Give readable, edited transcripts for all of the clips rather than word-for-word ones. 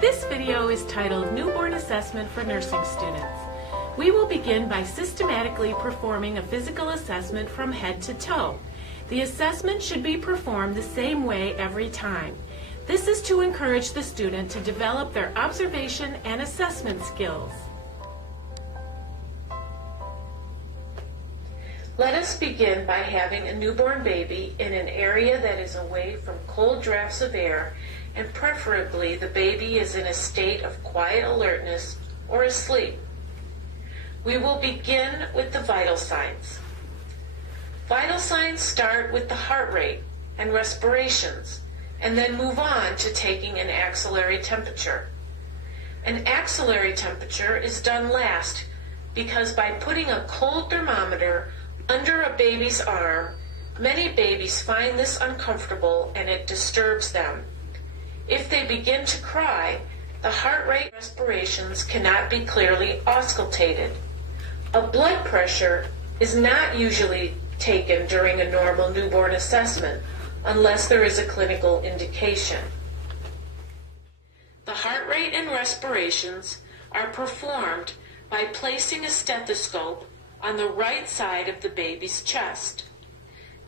This video is titled Newborn Assessment for Nursing Students. We will begin by systematically performing a physical assessment from head to toe. The assessment should be performed the same way every time. This is to encourage the student to develop their observation and assessment skills. Let us begin by having a newborn baby in an area that is away from cold drafts of air, and preferably the baby is in a state of quiet alertness or asleep. We will begin with the vital signs. Vital signs start with the heart rate and respirations, and then move on to taking an axillary temperature. An axillary temperature is done last because by putting a cold thermometer under a baby's arm, many babies find this uncomfortable and it disturbs them. If they begin to cry, the heart rate and respirations cannot be clearly auscultated. A blood pressure is not usually taken during a normal newborn assessment unless there is a clinical indication. The heart rate and respirations are performed by placing a stethoscope on the right side of the baby's chest.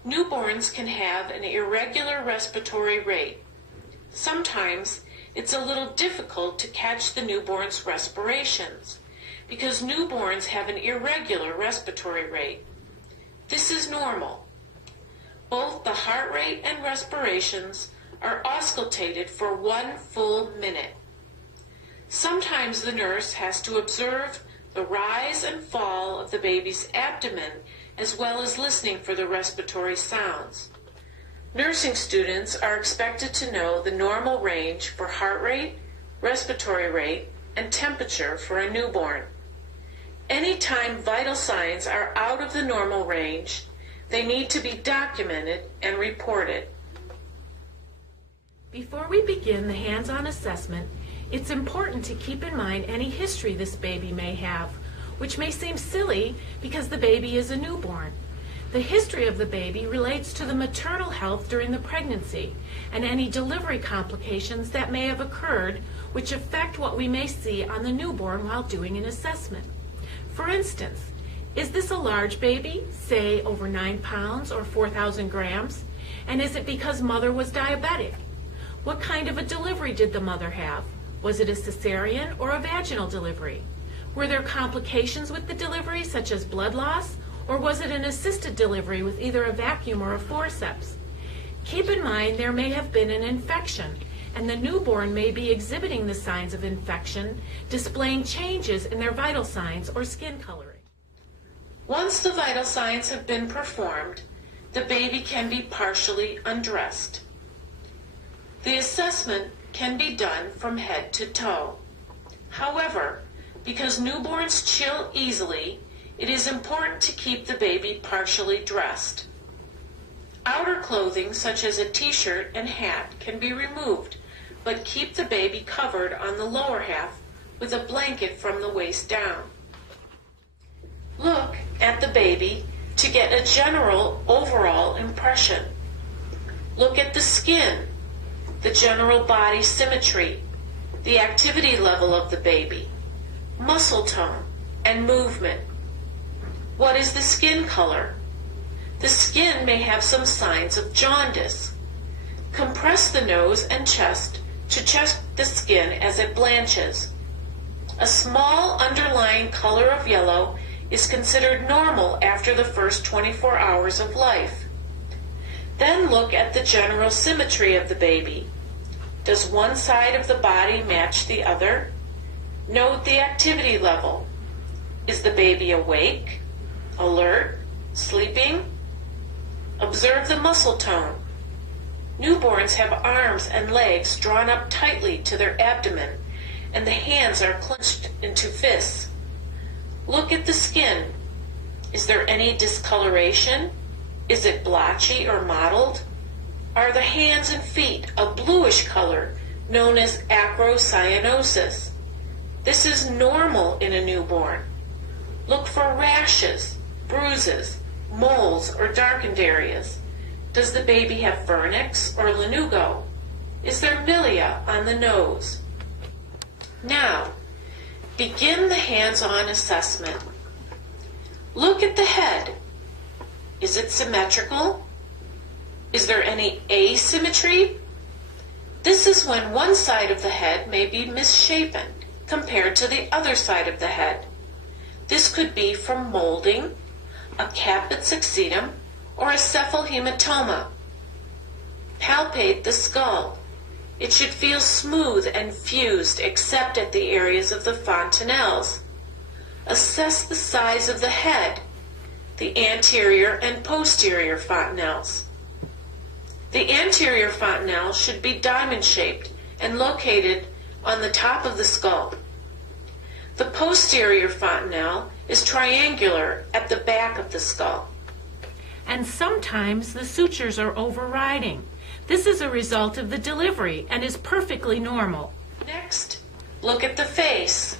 Newborns can have an irregular respiratory rate. Sometimes it's a little difficult to catch the newborn's respirations because newborns have an irregular respiratory rate. This is normal. Both the heart rate and respirations are auscultated for 1 full minute. Sometimes the nurse has to observe the rise and fall of the baby's abdomen as well as listening for the respiratory sounds. Nursing students are expected to know the normal range for heart rate, respiratory rate, and temperature for a newborn. Anytime vital signs are out of the normal range, they need to be documented and reported. Before we begin the hands-on assessment, it's important to keep in mind any history this baby may have, which may seem silly because the baby is a newborn. The history of the baby relates to the maternal health during the pregnancy and any delivery complications that may have occurred which affect what we may see on the newborn while doing an assessment. For instance, is this a large baby, say over 9 pounds or 4,000 grams? And is it because mother was diabetic? What kind of a delivery did the mother have? Was it a cesarean or a vaginal delivery? Were there complications with the delivery, such as blood loss, or was it an assisted delivery with either a vacuum or a forceps? Keep in mind there may have been an infection, and the newborn may be exhibiting the signs of infection, displaying changes in their vital signs or skin coloring. Once the vital signs have been performed, the baby can be partially undressed. The assessment can be done from head to toe. However, because newborns chill easily, it is important to keep the baby partially dressed. Outer clothing such as a t-shirt and hat can be removed, but keep the baby covered on the lower half with a blanket from the waist down. Look at the baby to get a general overall impression. Look at the skin, the general body symmetry, the activity level of the baby, muscle tone, and movement. What is the skin color? The skin may have some signs of jaundice. Compress the nose and chest to check the skin as it blanches. A small underlying color of yellow is considered normal after the first 24 hours of life. Then look at the general symmetry of the baby. Does one side of the body match the other? Note the activity level. Is the baby awake, alert, sleeping? Observe the muscle tone. Newborns have arms and legs drawn up tightly to their abdomen, and the hands are clenched into fists. Look at the skin. Is there any discoloration? Is it blotchy or mottled? Are the hands and feet a bluish color, known as acrocyanosis? This is normal in a newborn. Look for rashes, bruises, moles, or darkened areas. Does the baby have vernix or lanugo? Is there milia on the nose? Now, begin the hands-on assessment. Look at the head. Is it symmetrical? Is there any asymmetry? This is when one side of the head may be misshapen compared to the other side of the head. This could be from molding, a caput succedatum, or a cephalhematoma. Palpate the skull. It should feel smooth and fused except at the areas of the fontanelles. Assess the size of the head, the anterior and posterior fontanelles. The anterior fontanelle should be diamond-shaped and located on the top of the skull. The posterior fontanelle is triangular at the back of the skull. And sometimes the sutures are overriding. This is a result of the delivery and is perfectly normal. Next, look at the face.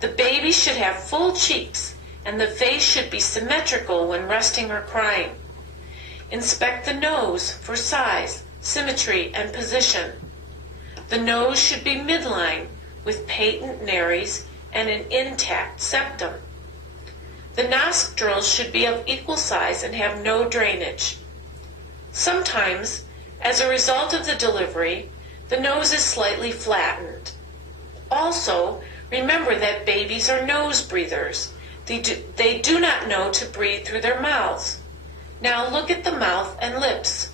The baby should have full cheeks, and the face should be symmetrical when resting or crying. Inspect the nose for size, symmetry, and position. The nose should be midline with patent nares and an intact septum. The nostrils should be of equal size and have no drainage. Sometimes, as a result of the delivery, the nose is slightly flattened. Also, remember that babies are nose breathers. They do not know to breathe through their mouths. Now look at the mouth and lips.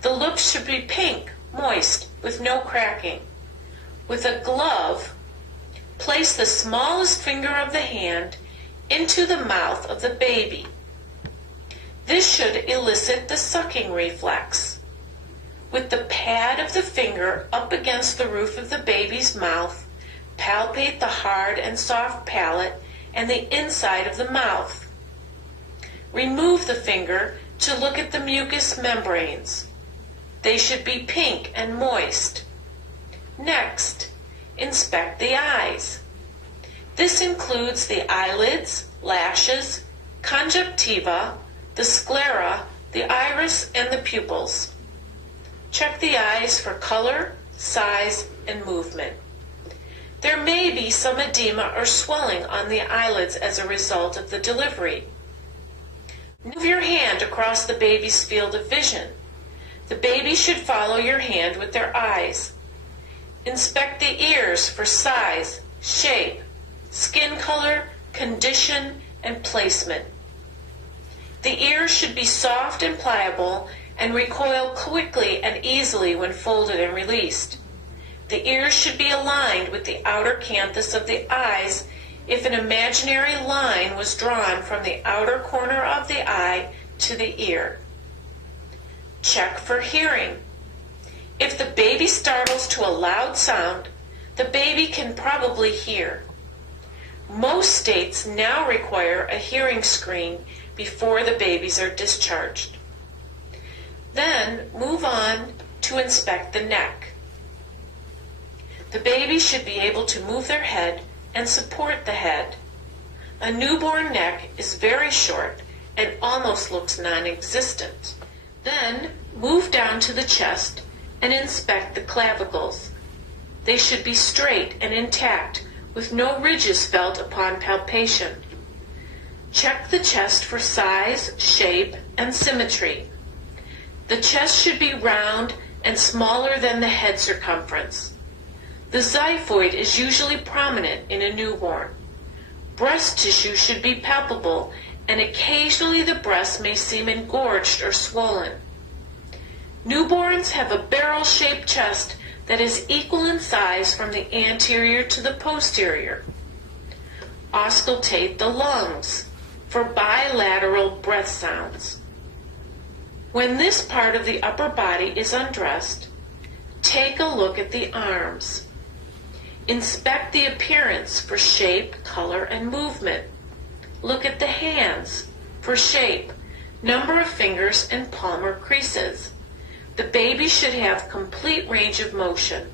The lips should be pink, moist, with no cracking. With a glove, place the smallest finger of the hand into the mouth of the baby. This should elicit the sucking reflex. With the pad of the finger up against the roof of the baby's mouth, palpate the hard and soft palate and the inside of the mouth. Remove the finger to look at the mucous membranes. They should be pink and moist. Next, inspect the eyes. This includes the eyelids, lashes, conjunctiva, the sclera, the iris, and the pupils. Check the eyes for color, size, and movement. There may be some edema or swelling on the eyelids as a result of the delivery. Move your hand across the baby's field of vision. The baby should follow your hand with their eyes. Inspect the ears for size, shape, skin color, condition, and placement. The ears should be soft and pliable and recoil quickly and easily when folded and released. The ears should be aligned with the outer canthus of the eyes if an imaginary line was drawn from the outer corner of the eye to the ear. Check for hearing. If the baby startles to a loud sound, the baby can probably hear. Most states now require a hearing screen before the babies are discharged. Then move on to inspect the neck. The baby should be able to move their head and support the head. A newborn neck is very short and almost looks non-existent. Then move down to the chest and inspect the clavicles. They should be straight and intact with no ridges felt upon palpation. Check the chest for size, shape, and symmetry. The chest should be round and smaller than the head circumference. The xiphoid is usually prominent in a newborn. Breast tissue should be palpable, and occasionally the breast may seem engorged or swollen. Newborns have a barrel-shaped chest that is equal in size from the anterior to the posterior. Auscultate the lungs for bilateral breath sounds. When this part of the upper body is undressed, take a look at the arms. Inspect the appearance for shape, color, and movement. Look at the hands for shape, number of fingers, and palmar creases. The baby should have complete range of motion.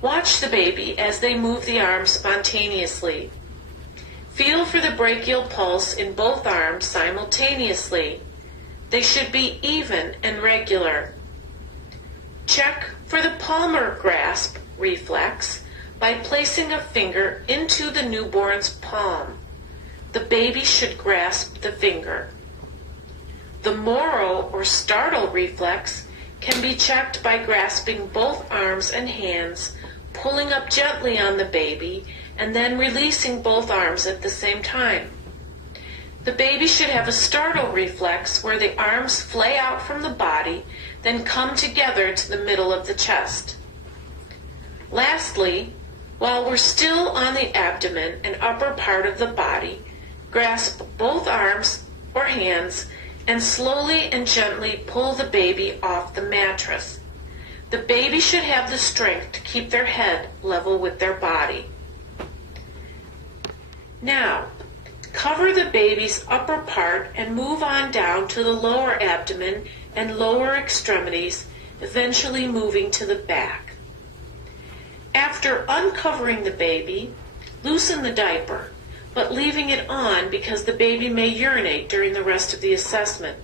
Watch the baby as they move the arms spontaneously. Feel for the brachial pulse in both arms simultaneously. They should be even and regular. Check for the palmar grasp reflex by placing a finger into the newborn's palm. The baby should grasp the finger. The Moro or startle reflex can be checked by grasping both arms and hands, pulling up gently on the baby, and then releasing both arms at the same time. The baby should have a startle reflex where the arms flay out from the body, then come together to the middle of the chest. Lastly, while we're still on the abdomen and upper part of the body, grasp both arms or hands and slowly and gently pull the baby off the mattress. The baby should have the strength to keep their head level with their body. Now, cover the baby's upper part and move on down to the lower abdomen and lower extremities, eventually moving to the back. After uncovering the baby, loosen the diaper, but leaving it on because the baby may urinate during the rest of the assessment.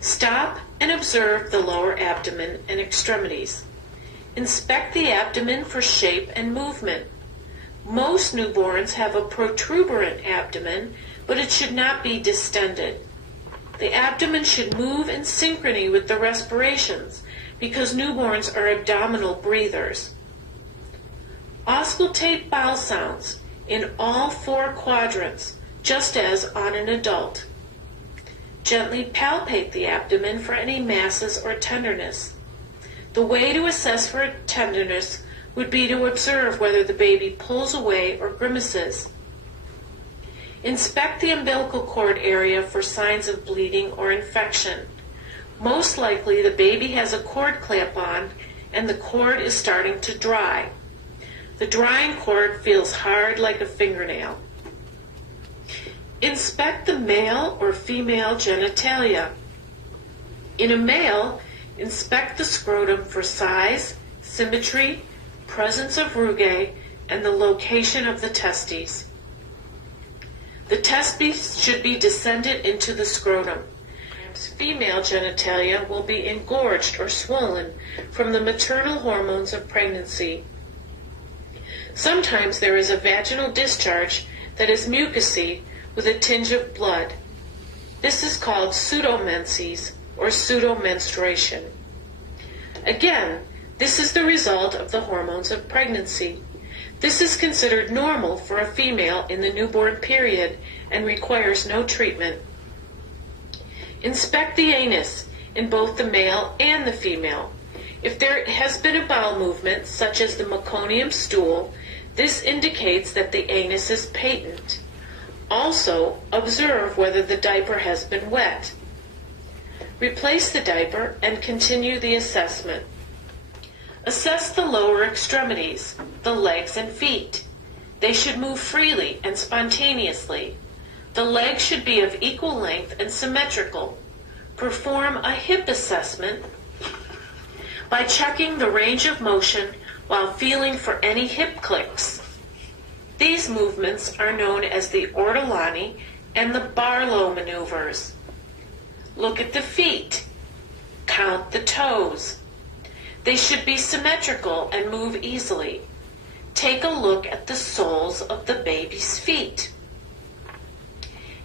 Stop and observe the lower abdomen and extremities. Inspect the abdomen for shape and movement. Most newborns have a protuberant abdomen, but it should not be distended. The abdomen should move in synchrony with the respirations because newborns are abdominal breathers. Auscultate bowel sounds in all 4 quadrants, just as on an adult. Gently palpate the abdomen for any masses or tenderness. The way to assess for tenderness would be to observe whether the baby pulls away or grimaces. Inspect the umbilical cord area for signs of bleeding or infection. Most likely the baby has a cord clamp on and the cord is starting to dry. The drying cord feels hard like a fingernail. Inspect the male or female genitalia. In a male, inspect the scrotum for size, symmetry, presence of rugae, and the location of the testes. The testes should be descended into the scrotum. Female genitalia will be engorged or swollen from the maternal hormones of pregnancy. Sometimes there is a vaginal discharge that is mucousy with a tinge of blood. This is called pseudomenses or pseudomenstruation. Again, this is the result of the hormones of pregnancy. This is considered normal for a female in the newborn period and requires no treatment. Inspect the anus in both the male and the female. If there has been a bowel movement, such as the meconium stool, this indicates that the anus is patent. Also, observe whether the diaper has been wet. Replace the diaper and continue the assessment. Assess the lower extremities, the legs and feet. They should move freely and spontaneously. The legs should be of equal length and symmetrical. Perform a hip assessment by checking the range of motion while feeling for any hip clicks. These movements are known as the Ortolani and the Barlow maneuvers. Look at the feet. Count the toes. They should be symmetrical and move easily. Take a look at the soles of the baby's feet.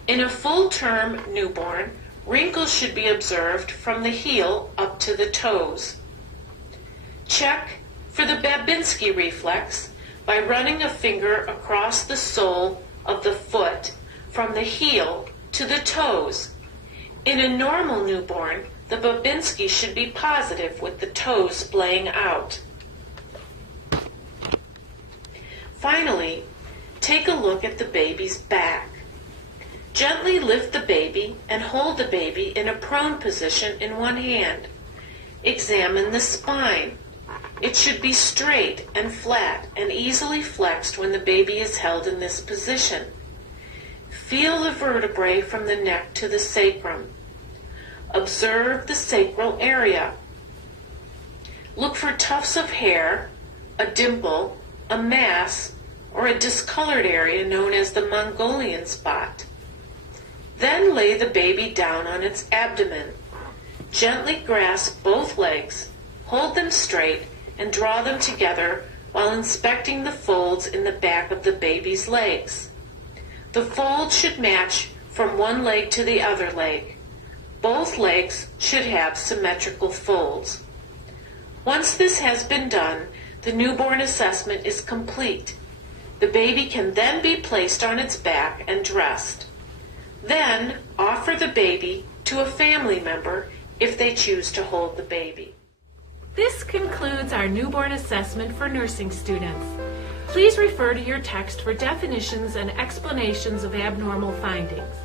In a full-term newborn, wrinkles should be observed from the heel up to the toes. Check for the Babinski reflex by running a finger across the sole of the foot from the heel to the toes. In a normal newborn, the Babinski should be positive with the toes splaying out. Finally, take a look at the baby's back. Gently lift the baby and hold the baby in a prone position in one hand. Examine the spine. It should be straight and flat and easily flexed when the baby is held in this position. Feel the vertebrae from the neck to the sacrum. Observe the sacral area. Look for tufts of hair, a dimple, a mass, or a discolored area known as the Mongolian spot. Then lay the baby down on its abdomen. Gently grasp both legs, hold them straight, and draw them together while inspecting the folds in the back of the baby's legs. The folds should match from one leg to the other leg. Both legs should have symmetrical folds. Once this has been done, the newborn assessment is complete. The baby can then be placed on its back and dressed. Then offer the baby to a family member if they choose to hold the baby. This concludes our newborn assessment for nursing students. Please refer to your text for definitions and explanations of abnormal findings.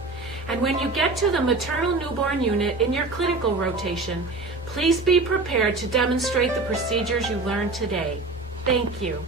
And when you get to the maternal newborn unit in your clinical rotation, please be prepared to demonstrate the procedures you learned today. Thank you.